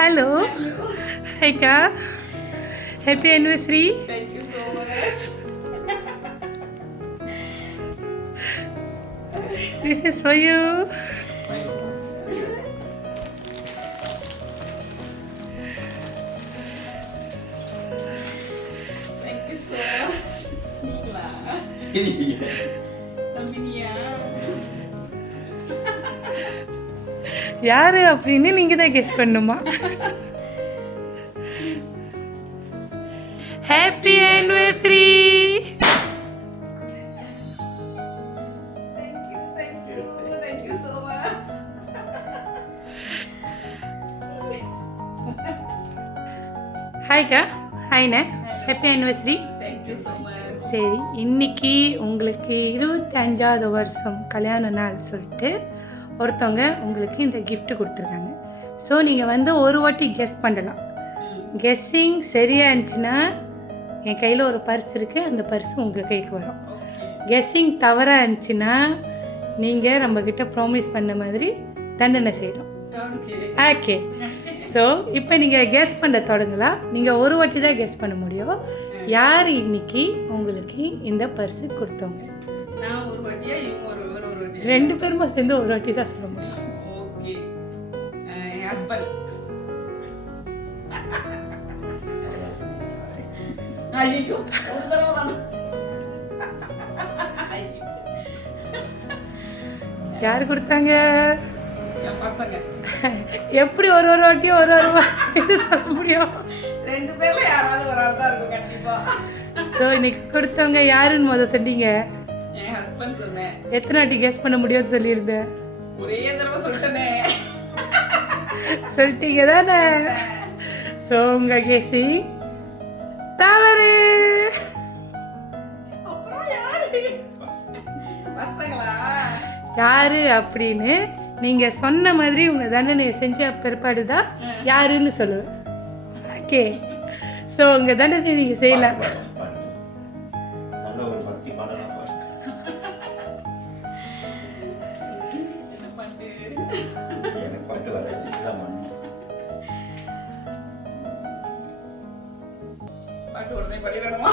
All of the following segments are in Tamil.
Hello. Hi, Ka. Happy anniversary. Thank you so much. This is for you. Thank you so much. Nila. Taminia. யாரு அப்படின்னு நீங்க தான் கெஸ் பண்ணுமா? Happy anniversary. Thank you so much. Hi கா. ஹாய்ண்ணே. Happy anniversary. Thank you so much. சரி, இன்னைக்கு உங்களுக்கு 25வது வருஷம் கல்யாண நாள் சொல்லிட்டு ஒருத்தவங்க உங்களுக்கு இந்த gift கொடுத்துருக்காங்க. ஸோ நீங்கள் வந்து ஒரு வாட்டி கெஸ் பண்ணலாம். கெஸ்ஸிங் சரியாக இருந்துச்சுன்னா என் கையில் ஒரு பர்ஸ் இருக்குது, அந்த பர்ஸ் உங்கள் கைக்கு வரும். கெஸ்ஸிங் தவறாக இருந்துச்சுன்னா நீங்கள் நம்மக்கிட்ட ப்ராமிஸ் பண்ண மாதிரி தண்டனை செய்யணும். ஓகே. ஸோ இப்போ நீங்கள் கெஸ் பண்ண தொடங்கலாம். நீங்கள் ஒரு வாட்டி தான் கெஸ் பண்ண முடியும். யார் இன்னைக்கு உங்களுக்கு இந்த பர்ஸு கொடுத்தவங்க? நான் ஒரு வாட்டியா இவங்க ஒரு வாட்டியா? ரெண்டு பேருமா சேர்ந்து ஒரு வாட்டி தான் சொல்ல முடியும். ஓகே. என் ஹஸ்பண்ட். ஐயோ, ஒரு தடவை தான். யார் கொடுத்தாங்க? என் பசங்க. எப்படி ஒரு வாட்டியும் ஒரு இது சொல்ல முடியும்? ரெண்டு பேர்ல யாராவது ஒரு ஆள் தான் இருக்கும் கண்டிப்பா. ஸோ இன்னைக்கு கொடுத்தவங்க யாருன்னு முதல் சொன்னீங்க? என் ஹஸ்பண்ட் சொன்னேன். எத்தனை வாட்டி கெஸ் பண்ண முடியும்னு சொல்லியிருந்தேன்? ஒரே தடவை சொல்லிட்டேனே. சொல்லிட்டீங்க தானே? ஸோ உங்கள் கெஸி தவறு. அப்புறம் யாரு? பசங்களா? யாரு அப்படின்னு நீங்கள் சொன்ன மாதிரி உங்கள் தண்டனையை செஞ்ச பிற்பாடு தான் யாருன்னு சொல்லுவேன். ஓகே. ஸோ உங்கள் தண்டனை நீங்கள் செய்யலாம். பாட்டு உடனே படிக்கணுமா?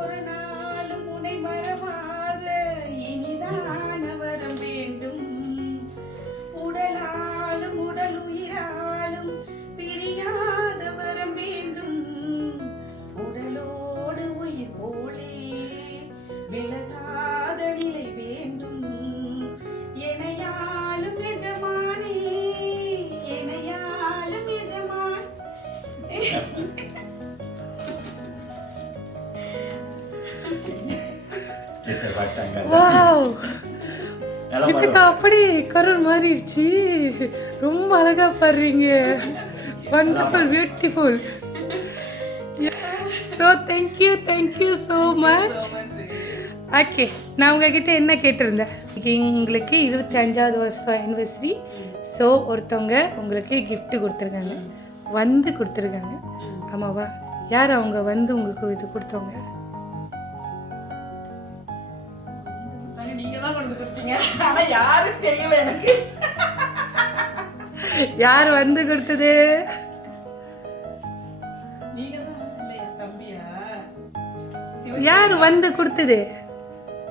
ஒரு நாள் முனை மறவாத இனிதான வரம் வேண்டும், உடலாலும் உடல் உயிராலும் பிரியாத வரம் வேண்டும், உடலோடு உயிர் போலே விலகாத நிலை வேண்டும், எனையாலும் எஜமானே எனையாலும் எஜமான். வாவ், எனக்கு அப்படி கருள் மாறிடுச்சு. ரொம்ப அழகா பாடுறீங்க. Wonderful, beautiful. So thank you so much. Okay, நான் உங்ககிட்ட என்ன கேட்டிருந்தேன்? உங்களுக்கு 25வது வருஷம் ஆனிவர்சரி. ஸோ ஒருத்தவங்க உங்களுக்கு கிஃப்ட் கொடுத்துருக்காங்க, வந்து கொடுத்துருக்காங்க. ஆமாவா? யார் அவங்க வந்து உங்களுக்கு இது கொடுத்தவங்க? நீங்க தான் கொண்டு கொடுத்தீங்க. ஆனா யாருன்னு தெரியல எனக்கு. யார் வந்து கொடுத்தது? நீங்க தான் இல்லையா தம்பியா? யார் வந்து கொடுத்தது?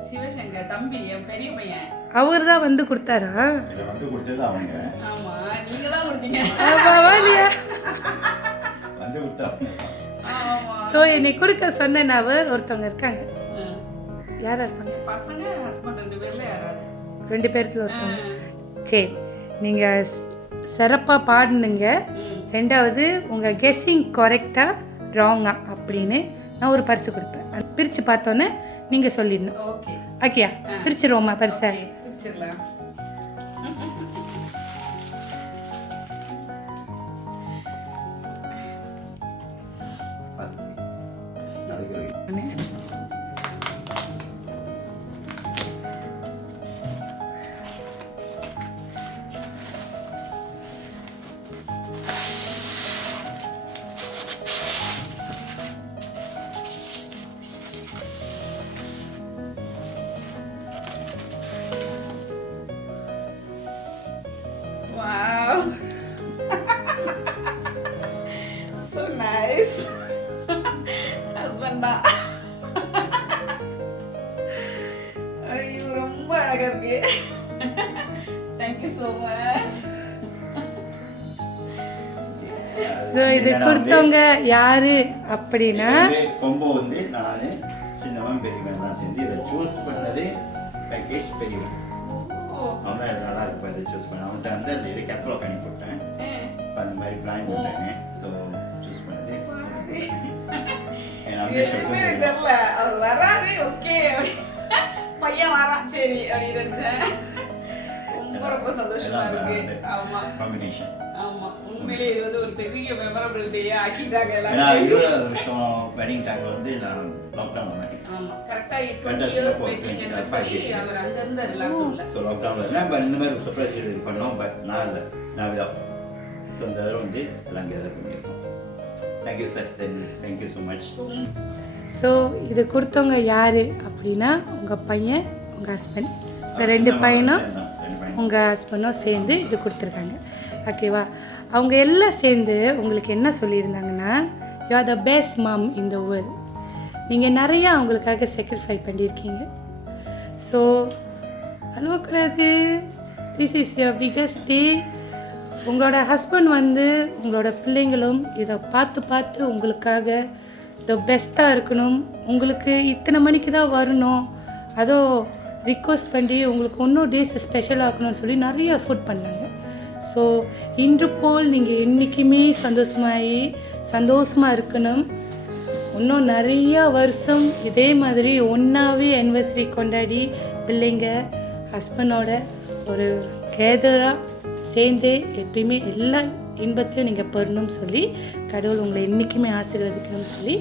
சிவசங்கர் தம்பி, என் பெரிய பையன். அவர் தான் வந்து கொடுத்தாரா? வந்து கொடுத்தது அவங்க. ஆமா, நீங்க தான் கொடுத்தீங்க. இல்லையா? வந்து கொடுத்தாங்க. ஆமா. ஸோ என்னை கொடுக்க சொன்ன நபர் ஒருத்தவங்க இருக்காங்க. யாரா இருப்பாங்க? பசங்க ஹஸ்பண்ட் ரெண்டு பேர்ல யாராவது? ரெண்டு பேர்த்துல ஒருத்தவங்க. சரி, நீங்கள் சிறப்பாக பாடுனுங்க. ரெண்டாவது உங்கள் கெஸ்ஸிங் கரெக்டாக ராங்கா அப்படின்னு நான் ஒரு பரிசு கொடுப்பேன். பிரித்து பார்த்தோன்னே நீங்கள் சொல்லிடணும். ஓகே. ஓகேயா? பிரிச்சிருவோம்மா பரிசை? பிரிச்சிடலாம். ஸோ இது கொடுத்தவங்க யாரு அப்படின்னா கொம்பு வந்து நான் சின்னவன் பெரியவன் எல்லாம் சேர்ந்து இதை சூஸ் பண்ணது பேக்கேஜ் பெரியவன். அவன் தான் நல்லா இருக்கும் இதை சூஸ் பண்ண. அவன்கிட்ட வந்து அந்த இது கேத்தலாக் அனுப்பி விட்டேன். இப்போ அந்த மாதிரி பிளான் பண்ணிட்டேன். ஸோ சூஸ் பண்ணது என் அம்பேஷ் தெரியல. அவர் வராரு, ஓகே பையன் வரான் சரி அப்படின்னு நினைச்சேன். ரொம்ப ரொம்ப சந்தோஷமா இருக்கு. ஆமா காம்பினேஷன். ஆமா உண்மையிலே இது வந்து ஒரு பெரிய மெமரபிள் டேயா ஆக்கிட்டாங்க ஏன்னா எல்லாரும். 20 வருஷம் வெட்டிங் டைம்ல வந்து நான் லாக்டவுன் பண்ணேன். ஆமா கரெக்டா 20 இயர்ஸ் வெட்டிங் anniversary அவர் அங்க இருந்தாரு லாக்டவுன்ல. ஸோ லாக்டவுன்ல இருந்தேன். பட் இந்த மாதிரி சர்ப்ரைஸ் பண்ணோம். பட் நான் இல்லை, நான் விதம். ஸோ இந்த தடவை வந்து எல்லாம் கேதர் பண்ணியிருக்கோம். Thank you sir. Thank you so much. So இது கொடுத்தவங்க யாரு அப்படின்னா உங்கள் பையன், உங்கள் ஹஸ்பண்ட், இந்த 2 பையனும் உங்கள் ஹஸ்பண்டும் சேர்ந்து இது கொடுத்துருக்காங்க. ஓகேவா? அவங்க எல்லாம் சேர்ந்து உங்களுக்கு என்ன சொல்லியிருந்தாங்கன்னா, you are the best mom in the world. நீங்கள் நிறையா அவங்களுக்காக sacrifice பண்ணியிருக்கீங்க. ஸோ அழுவக்கூடாது. This is your biggest day. உங்களோட ஹஸ்பண்ட் வந்து உங்களோட பிள்ளைங்களும் இதை பார்த்து பார்த்து உங்களுக்காக த பெஸ்ட்டாக இருக்கணும், உங்களுக்கு இத்தனை மணிக்கு தான் வரணும், அதோ ரிக்வஸ்ட் பண்ணி உங்களுக்கு இன்னும் டேஸ் ஸ்பெஷல் ஆக்கணும்னு சொல்லி நிறைய எஃபோர்ட் பண்ணாங்க. ஸோ இன்று போல் நீங்கள் என்றைக்குமே சந்தோஷமாக இருக்கணும். இன்னும் நிறையா வருஷம் இதே மாதிரி ஒன்றாவே ஆனிவர்சரி கொண்டாடி பிள்ளைங்க ஹஸ்பண்டோட ஒரு கேதராக சேர்ந்து எப்பயுமே எல்லா இன்பத்தையும் நீங்கள் பெறணும்னு சொல்லி கடவுள் உங்களை என்றைக்குமே ஆசீர்வதிக்கணும்னு சொல்லி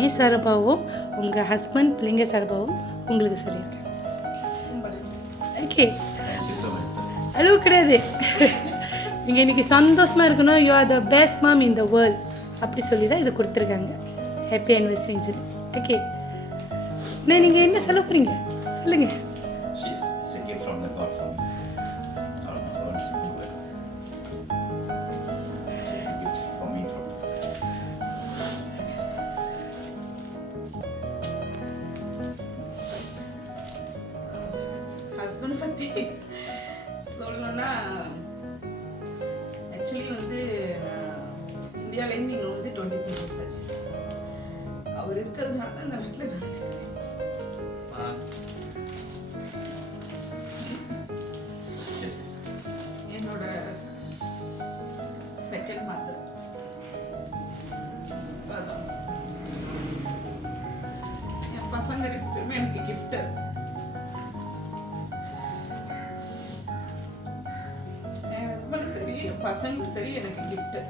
என் சார்பாகவும் உங்கள் ஹஸ்பண்ட் பிள்ளைங்க சார்பாகவும் உங்களுக்கு சொல்லியிருக்கேன். Okay, thank you so much sir. அளவு கிடையாது. நீங்கள் இன்றைக்கி சந்தோஷமாக இருக்கணும். You are the best mom in the world அப்படி சொல்லி தான் இது கொடுத்துருக்காங்க. ஹாப்பி ஆனிவர்சரின்னு சொல்லி. ஓகே, நீங்கள் என்ன சொல்ல போகிறீங்க சொல்லுங்கள். It's a gift from the God from our own Simple. It's a gift from me from. Husband பத்தி சொல்லணும்னா ஆக்சுவலி வந்து இந்தியாவிலேருந்து இங்கே வந்து 23 இயர்ஸ் ஆச்சு. அவர் இருக்கிறதுனால தான் இந்த நாட்டில் நான் இருக்கேன். என்னோட செகண்ட் மதர் அதான் என் பசங்க 2 பேருமே எனக்கு கிஃப்ட். என் ஹஸ்பண்ட் சரி என் பசங்க சரி எனக்கு கிஃப்ட்.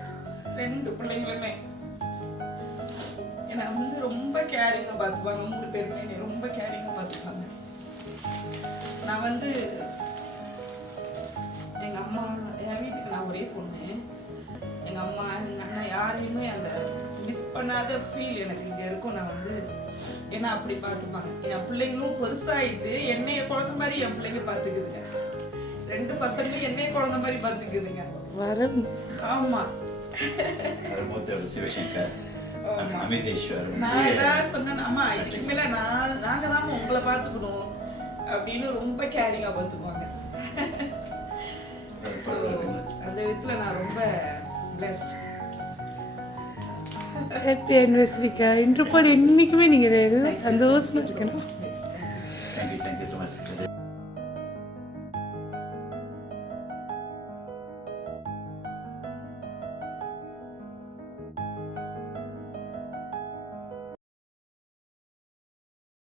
2 பிள்ளைங்களுமே என்னை வந்து ரொம்ப கேரிங்காக பார்த்துப்பாங்க. 3 பேருமே என்னை ரொம்ப கேரிங்காக பார்த்துப்பாங்க. நான் வந்து எங்கள் அம்மா, என் வீட்டுக்கு நான் ஒரே பொண்ணு. எங்கள் அம்மா எங்கள் அண்ணா யாரையுமே அந்த மிஸ் பண்ணாத ஃபீல் எனக்கு இங்கே இருக்கும். நான் வந்து ஏன்னா அப்படி பார்த்துப்பாங்க. என் பிள்ளைங்களும் பெருசாகிட்டு என்னைய குழந்தை மாதிரி என் பிள்ளைங்க பார்த்துக்குதுங்க. 2 பசங்களும் என்னைய குழந்தை மாதிரி பார்த்துக்குதுங்க. வரும். ஆமாம், Arumotha Sivashankar, Amideshwar. நான் ஏதாவது சொன்னேன், அம்மா இதுக்கு மேலே நாங்கள் தான் உங்களை பார்த்துக்கணும் அப்படின்னு ரொம்ப கேரிங்காக பார்த்துக்குவாங்க. ஸோ அந்த விதத்தில் நான் ரொம்ப பிளெஸ்ட். ஹாப்பி ஆனிவர்சரிக்கா. இன்று போல் என்றைக்குமே நீங்கள் எல்லாம் சந்தோஷமாக இருக்கணும். Thank you so much.